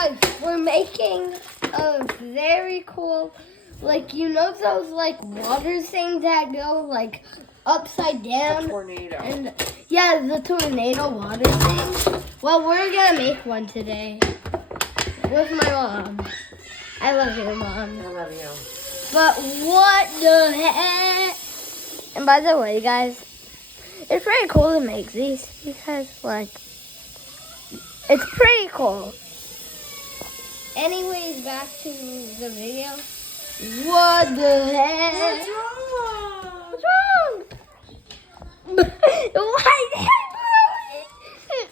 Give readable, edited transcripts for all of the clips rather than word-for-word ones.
guys, we're making a very cool, like, you know those, like, water things that go, like, upside down? A tornado. And, yeah, the tornado water thing. Well, we're gonna make one today with my mom. I love you, Mom. I love you. But what the heck? And by the way, guys, it's pretty cool to make these because, like, it's pretty cool. Anyways, back to the video. What the heck? What's wrong? What's wrong? Why?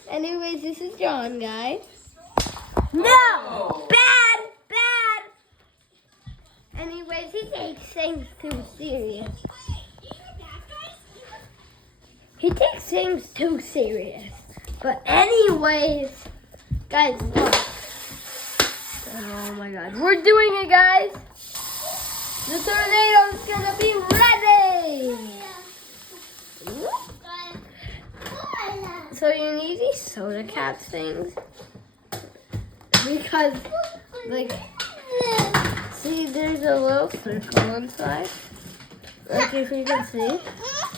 Anyways, this is John, guys. No! Oh. Bad! Anyways, he takes things too serious. He takes things too serious. But anyways, guys, look. Oh my God, we're doing it, guys. The tornado's gonna be ready. So you need these soda caps things because, like, see, there's a little circle inside. Like, if you can see.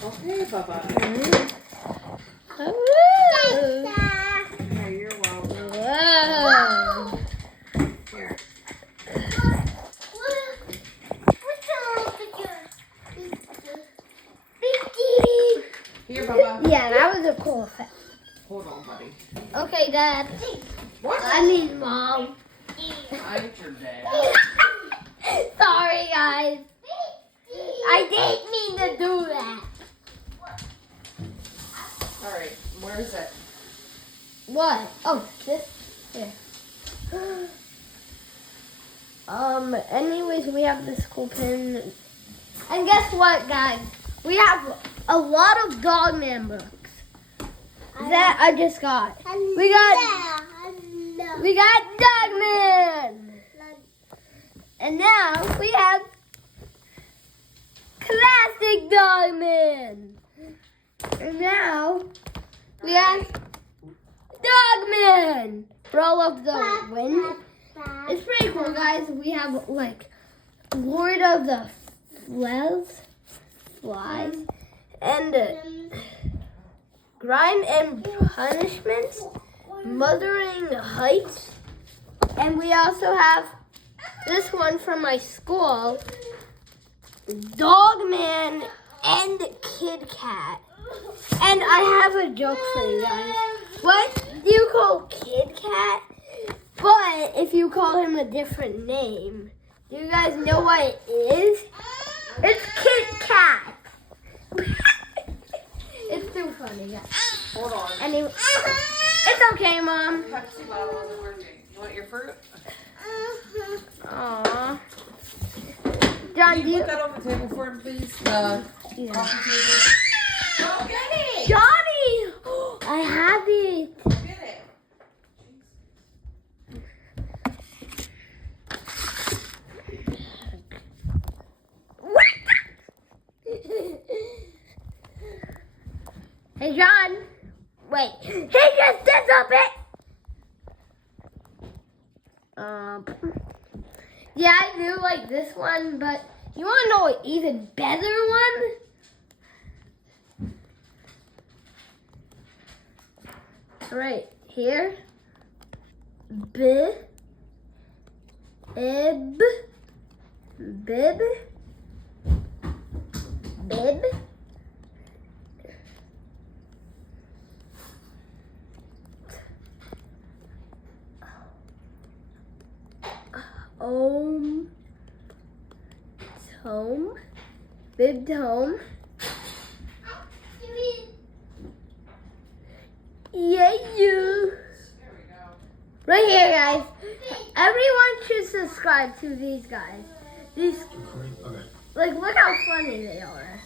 Okay, Papa. Oh. Yeah, you're welcome. Whoa. Here. Here, Papa. Yeah, that was a cool effect. Hold on, buddy. Okay, Dad. What? I mean, Mom. I'm your dad. Sorry, guys. I didn't mean to do that. All right, where is it? What? Oh, this. Here. Anyways, we have this cool pin. And guess what, guys? We have a lot of Dogman books that I just got. We got Dogman. And now we have Classic Dogman. And now we have Dogman. Roll of the Wind. It's pretty cool, guys. We have, like, Lord of the Flies, and Crime and Punishment, Mothering Heights, and we also have this one from my school, Dogman and Kid Cat. And I have a joke for you guys. What do you call Kid Cat? But if you call him a different name, do you guys know what it is? It's Kit Kat. It's too funny, guys. Hold on. Anyway, it's okay, Mom. Pepsi bottle isn't working. You want your fruit? Aww. John, Can do you you? put that on the table for him, please? The Yeah. coffee table. Go get it. Johnny, I have it. Go get it. Hey, John. Wait. He just did something. Yeah, I do like this one, but you want to know an even better one? Right here. Bib. Bib. Tome. Bib Tome. Yeah, you. There we go. Right here, guys. Everyone should subscribe to these guys. These, Okay. like, look how funny they are.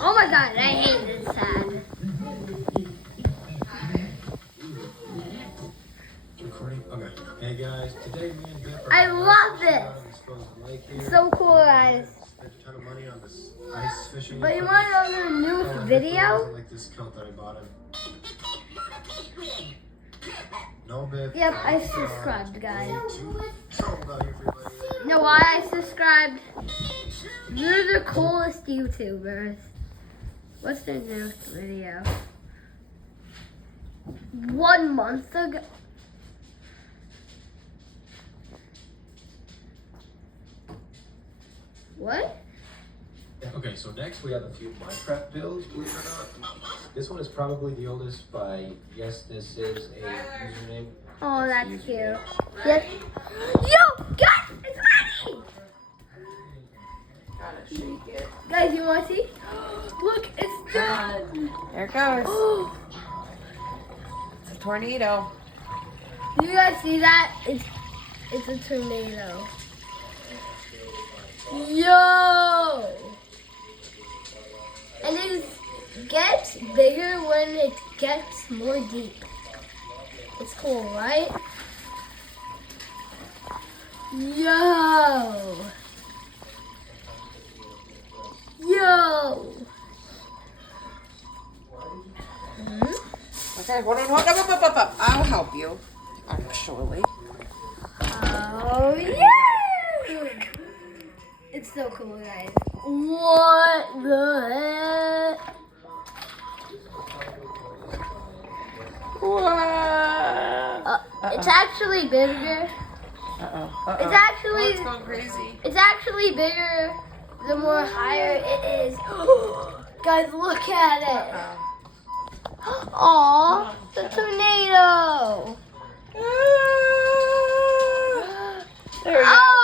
Oh my God, I hate this ad. Recording? Okay. Hey guys, today me and Dip are I love fishing this. out on this frozen lake here. So cool, guys. Spent a ton of money on this ice fishing. But you equipment. want to know the Oh, newest and Dip video? doesn't like this coat that I bought him. No bit. Yep, I subscribed, guys. Show 'em about everybody. You know why I subscribed? You're the coolest YouTubers. What's their newest video? 1 month ago. What? Okay, so next we have a few Minecraft builds, believe it or not. This one is probably the oldest by, yes, this is a username. Oh, that's It's a cute. username. Yes. Yo, guys, it's ready! Gotta shake it. Guys, you want to see? Look, it's done. There it goes. Oh, It's a tornado. you guys see that? It's a tornado. Yo! And it gets bigger when it gets more deep. It's cool, right? Yo! Yo! Okay, hold on. I'll help you. Actually. Oh, yeah! It's so cool, guys. What the heck? What? It's actually bigger. Uh-oh. It's actually- it's going crazy. It's actually bigger the more higher it is. Guys, look at it. Aw, the tornado. There we go. Oh,